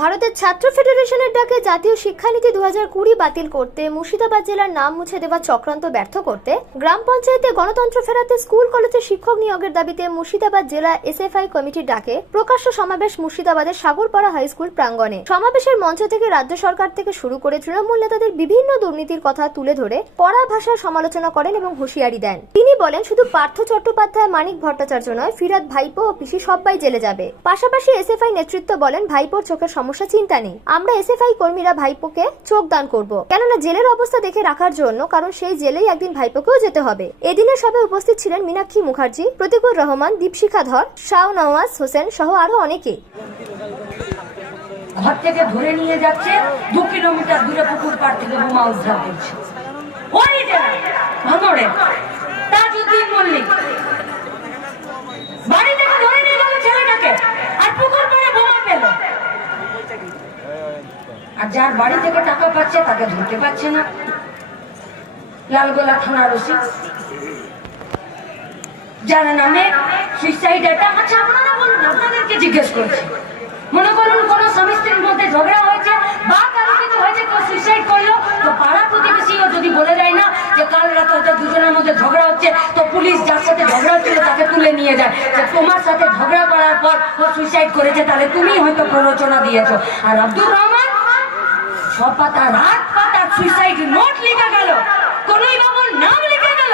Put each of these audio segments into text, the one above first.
ভারতের ছাত্র ফেডারেশনের ডাকে জাতীয় শিক্ষানীতি দু হাজার কুড়ি বাতিল করতে মুর্শিদাবাদ জেলার নাম মুছে দেওয়ার চক্রান্ত ব্যর্থ করতে গ্রাম পঞ্চায়েতে গণতন্ত্র ফেরাতে স্কুল, কলেজে শিক্ষক নিয়োগের দাবিতে মুর্শিদাবাদ জেলা এসএফআই কমিটির ডাকে প্রকাশ্য সমাবেশ মুর্শিদাবাদের সাগরপাড়া হাই স্কুল প্রাঙ্গণে। সমাবেশের মঞ্চ থেকে রাজ্য সরকার থেকে শুরু করে তৃণমূল নেতাদের বিভিন্ন দুর্নীতির কথা তুলে ধরে পড়া ভাষায় সমালোচনা করেন এবং হুঁশিয়ারি দেন। তিনি বলেন, শুধু পার্থ চট্টোপাধ্যায়, মানিক ভট্টাচার্য নয়, ফিরাদ ভাইপো ও পিসি সবাই জেলে যাবে। পাশাপাশি এসএফআই নেতৃত্ব বলেন, ভাইপোর চোখের সমস্যা, চিন্তা নেই। আমরা এসএফআই কর্মীরা ভাইপোকে চোখ দান করব। কেননা জেলের অবস্থা দেখে রাখার জন্য কারণ সেই জেলেই একদিন ভাইপোকেও যেতে হবে। এদিনের সভায় উপস্থিত ছিলেন মীনাক্ষী মুখার্জি প্রতিকুল রহমান দীপশিখা ধর শাহ নওয়াজ হোসেন সহ আরও অনেকে। ঘর থেকে ধরে নিয়ে যাচ্ছে, দু কিলোমিটার দূরে পুকুর পাড় থেকে বোমা উদ্ধার করছে। ওই যে ভাঙড়ে বাড়ি থেকে ধরে নিয়ে গেল ছেলেটাকে আর পুকুর পাড়ে বোমা পেল আর যার বাড়ি থেকে টাকা পাচ্ছে তাকে ধরতে পারছে না। লালগোলা থানার ওসি। যার নামে সুইসাইড এটা আচ্ছা আপনারা বলুন, আপনাদেরকে জিজ্ঞেস করছি। মনে করুন, কোন স্বামী স্ত্রীর মধ্যে ঝগড়া হয়েছে, বা কারও কিছু হয়েছে, কেউ সুইসাইড করল, তো পাড়া প্রতিবেশীও যদি বলে দেয় না যে কাল রাতে ওদের দুজনের মধ্যে ঝগড়া হচ্ছে, তো পুলিশ যার সাথে ঝগড়া হচ্ছিল তাকে তুলে নিয়ে যায়। যে তোমার সাথে ঝগড়া করার পর ও সুইসাইড করেছে, তাহলে তুমি হয়তো প্ররোচনা দিয়েছ। আর আব্দুর রহমান ছ পাতা রাত পাতা সুইসাইড নোট গেল। বাবুর নাম গেল।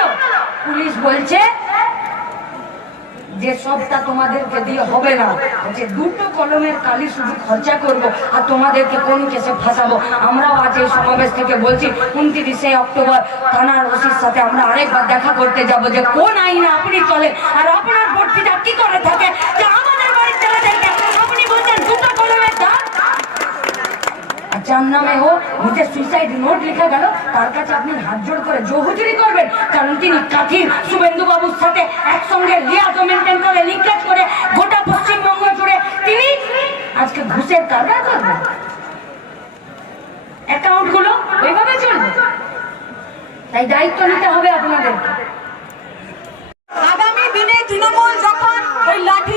পুলিশ বলছে যে সবটা তোমাদেরকে দিয়ে হবে না। যে দুটো কলমের কালি শুধু খরচা করব আর তোমাদেরকে কোন কেসে ফাঁসাবো? আমরাও আজ এই সমাবেশ থেকে বলছি, উনত্রিশে অক্টোবর থানার ওসির সাথে আমরা আরেকবার দেখা করতে যাব যে কোন আইনে আপনি চলে আর আপনার ভর্তিটা কি করে থাকে যে আমাদের বাড়ির ছেলেদেরকে আপনি বলছেন দুটো কলমের দাম আর যার নামে হোক নিজের সুইসাইড নোট লিখে গেল, তার কাছে আপনি হাত জোড় করে জোহুজুরি করবেন। কারণ তিনি কাঠির শুভেন্দু বাবুর সাথে একসঙ্গে লিয়াজো মেনটেন করে লিঙ্কেজ করে, গোটা পশ্চিমবঙ্গ জুড়ে তিনি আজকে ঘুষের কারবার করবেন। অ্যাকাউন্ট ওইভাবে চলবে। তাই দায়িত্ব নিতে হবে আপনাদেরকে। আগামী দিনে তৃণমূল যখন ওই লাঠি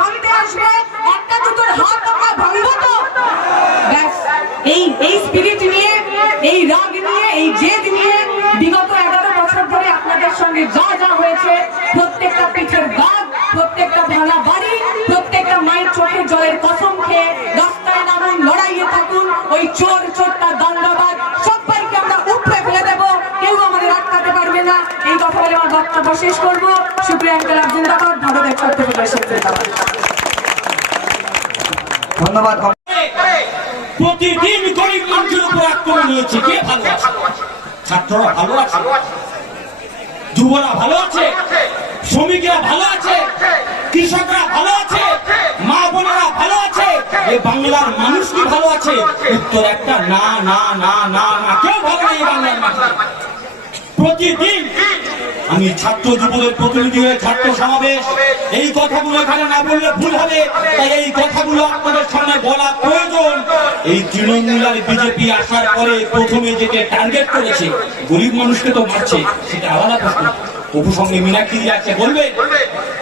ভাঙতে আসবে, একটা দুটোর হাত আমরা ভাঙবো তো? ব্যাস, এই এই রাগ নিয়ে, এই জেদ নিয়ে বিগত এগারো বছর ধরে আপনাদের সঙ্গে যা যা হয়েছে এই কথা বলে আমার বক্তব্য শেষ করব। সুপ্রিয়া ইনকলাব জিন্দাবাদ ভারত এক ফেডারেশন জিন্দাবাদ। ধন্যবাদ প্রতিদিন গরিব মানুষের উপর আক্রমণ হয়েছে কে ভালো আছে? ছাত্ররা ভালো আছে? যুবরা ভালো আছে? শ্রমিকরা ভালো আছে? কৃষকরা ভালো আছে? মা বোনেরা ভালো আছে? এই বাংলার মানুষ কি ভালো আছে? উত্তর একটা না না না না না কেউ ভালো নেই বাংলার মানুষ প্রতিদিন আমি ছাত্র যুবদের প্রতিনিধি হয়ে ছাত্র সমাবেশ। এই কথাগুলো এখানে না বললে ভুল হবে। তাই এই কথাগুলো আপনাদের সামনে বলা প্রয়োজন। এই তৃণমূল আর বিজেপি আসার পরে প্রথমে যেটা টার্গেট করেছে, গরিব মানুষকে তো মারছে, সেটা আলাদা প্রশ্ন। তবু সঙ্গে মিনাক্ষী আছে, বলবে।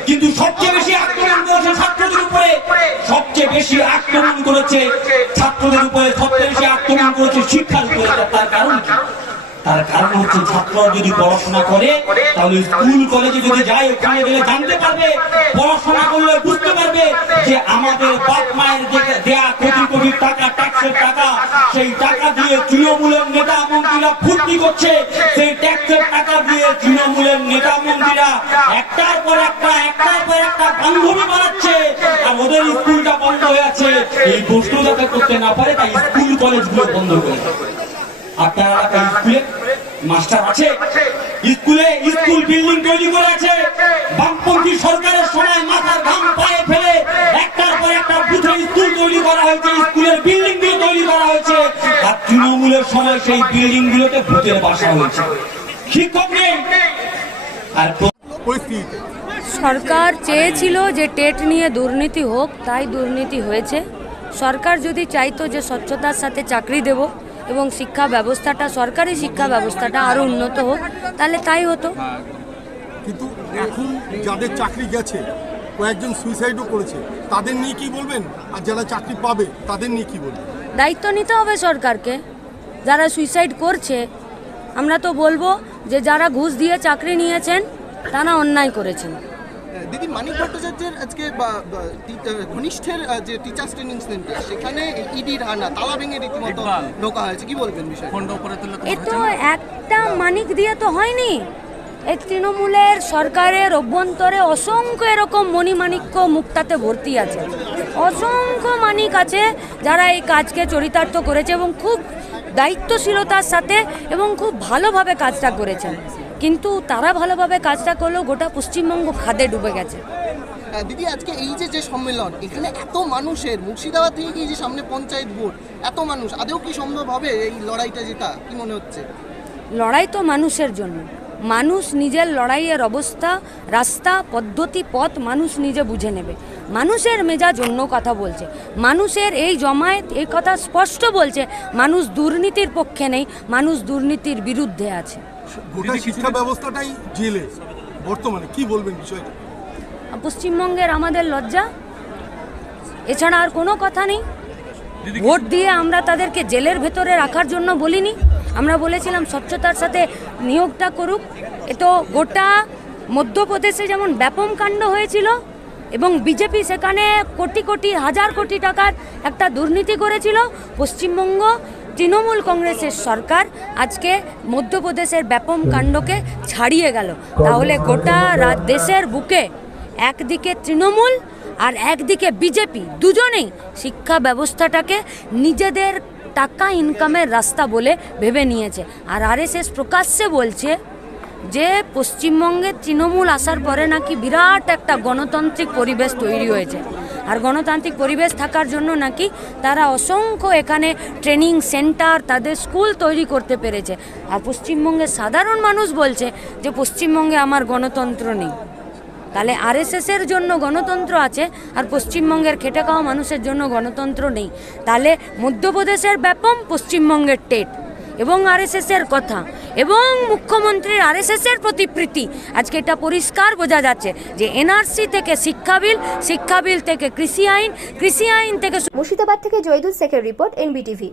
কিন্তু সবচেয়ে বেশি আক্রমণ করেছে ছাত্রদের উপরে। সবচেয়ে বেশি আক্রমণ করেছে ছাত্রদের উপরে, সবচেয়ে বেশি আক্রমণ করেছে শিক্ষার উপরে। তার কারণ কি? তার কারণ হচ্ছে ছাত্র যদি পড়াশোনা করে, তাহলে স্কুল, কলেজে যদি যায়, ওখানে গেলে জানতে পারবে, পড়াশোনা করলে বুঝতে পারবে যে আমাদের বাপ মায়ের দেয়া কোটি কোটি টাকা, ট্যাক্সের টাকা, সেই টাকা দিয়ে তৃণমূলের নেতা মন্ত্রীরা ফুর্তি করছে, সেই ট্যাক্সের টাকা দিয়ে তৃণমূলের নেতা মন্ত্রীরা একটার পর একটা, একটার পর একটা বান্ধবী বানাচ্ছে, আর ওদের স্কুলটা বন্ধ হয়ে আছে এই প্রশ্ন যাতে করতে না পারে, তাই স্কুল, কলেজগুলো বন্ধ করে। স্কুলে মাস্টার আছে? স্কুলে স্কুল বিল্ডিং তৈরি বামপন্থী সরকারের সময় মাথার ঘাম পায়ে ফেলে একটার পর একটা বুথে স্কুল তৈরি করা হয়েছে, স্কুলের বিল্ডিংগুলো তৈরি করা হয়েছে। আর তৃণমূলের সময় সেই বিল্ডিং গুলোতে ভূতের বাসা হয়েছে। শিক্ষক নেই। আর সরকার চেয়েছিল যে টেট নিয়ে দুর্নীতি হোক, তাই দুর্নীতি হয়েছে। সরকার যদি চাইতো যে স্বচ্ছতার সাথে চাকরি দেব এবং শিক্ষা ব্যবস্থাটা সরকারি শিক্ষা ব্যবস্থাটা আরও উন্নত হোক তাহলে তাই হতো। কিন্তু এখন যাদের চাকরি গেছে কয়েকজন সুইসাইডও করেছে তাদের নিয়ে কি বলবেন? আর যারা চাকরি পাবে তাদের নিয়ে কি বলবেন? দায়িত্ব নিতে হবে সরকারকে। যারা সুইসাইড করছে আমরা তো বলব যে যারা ঘুষ দিয়ে চাকরি নিয়েছেন তারা অন্যায় করেছেন। দিদি মানিক ভট্টাচার্যের আজকে ঘনিষ্ঠের যে টিচার্স ট্রেনিং সেন্টার সেখানে ইডির হানা তালা ভেঙে রীতিমতো ঢোকা হয়েছে। কি বলবেন বিষয় এ তো একটা মানিক দিয়ে তো হয়নি। এই তৃণমূলের সরকারের অভ্যন্তরে অসংখ্য এরকম মণিমাণিক্য মুক্তাতে ভর্তি আছে। অসংখ্য মানিক আছে যারা এই কাজকে চরিতার্থ করেছে এবং খুব দায়িত্বশীলতার সাথে এবং খুব ভালোভাবে কাজটা করেছেন। কিন্তু তারা ভালোভাবে কাজটা করলেও গোটা পশ্চিমবঙ্গ খাদে ডুবে গেছে। দিদি আজকে এই যে যে সম্মেলন এখানে এত মানুষের মুর্শিদাবাদ থেকে কি যে সামনে পঞ্চায়েত ভোট এত মানুষ আদেও কি সম্ভব হবে এই লড়াইটা যেটা? কি মনে হচ্ছে? লড়াই তো মানুষের জন্য। মানুষ নিজের লড়াইয়ের অবস্থা রাস্তা পদ্ধতি পথ মানুষ নিজে বুঝে নেবে। মানুষের মেজাজ অন্য কথা বলছে। মানুষের এই জমায়েত এই কথা স্পষ্ট বলছে মানুষ দুর্নীতির পক্ষে নেই মানুষ দুর্নীতির বিরুদ্ধে আছে। গোটা শিক্ষা ব্যবস্থাটাই জেলে বর্তমানে কি বলবেন বিষয়টা? পশ্চিমবঙ্গের আমাদের লজ্জা এছাড়া আর কোনো কথা নেই। ভোট দিয়ে আমরা তাদেরকে জেলের ভেতরে রাখার জন্য বলিনি। আমরা বলেছিলাম স্বচ্ছতার সাথে নিয়োগটা করুক। এ তো গোটা মধ্যপ্রদেশে যেমন ব্যাপম কাণ্ড হয়েছিল এবং বিজেপি সেখানে কোটি কোটি হাজার কোটি টাকার একটা দুর্নীতি করেছিল পশ্চিমবঙ্গ তৃণমূল কংগ্রেসের সরকার আজকে মধ্যপ্রদেশের ব্যাপম কাণ্ডকে ছাড়িয়ে গেল। তাহলে গোটা দেশের বুকে একদিকে তৃণমূল আর একদিকে বিজেপি, দুজনেই শিক্ষা ব্যবস্থাটাকে নিজেদের টাকা ইনকামের রাস্তা বলে ভেবে নিয়েছে। আর আরএসএস প্রকাশ্যে বলছে যে, পশ্চিমবঙ্গে তৃণমূল আসার পরে নাকি বিরাট একটা গণতান্ত্রিক পরিবেশ তৈরি হয়েছে। আর গণতান্ত্রিক পরিবেশ থাকার জন্য নাকি তারা অসংখ্য এখানে ট্রেনিং সেন্টার, তাদের স্কুল তৈরি করতে পেরেছে। আর পশ্চিমবঙ্গের সাধারণ মানুষ বলছে যে পশ্চিমবঙ্গে আমার গণতন্ত্র নেই। তাহলে আর আরএসএসের জন্য গণতন্ত্র আছে আর পশ্চিমবঙ্গের খেটে খাওয়া মানুষের জন্য গণতন্ত্র নেই। তাহলে মধ্যপ্রদেশের ব্যাপম পশ্চিমবঙ্গের টেট। এবং আরএসএসের কথা, এবং মুখ্যমন্ত্রীর আরএসএসের প্রতিপ্রীতি আজকে এটা পরিষ্কার বোঝা যাচ্ছে যে এনআরসি থেকে শিক্ষা বিল শিক্ষা বিল থেকে কৃষি আইন কৃষি আইন থেকে মুর্শিদাবাদ থেকে জয়দুল শেখের রিপোর্ট এনবিটিভি।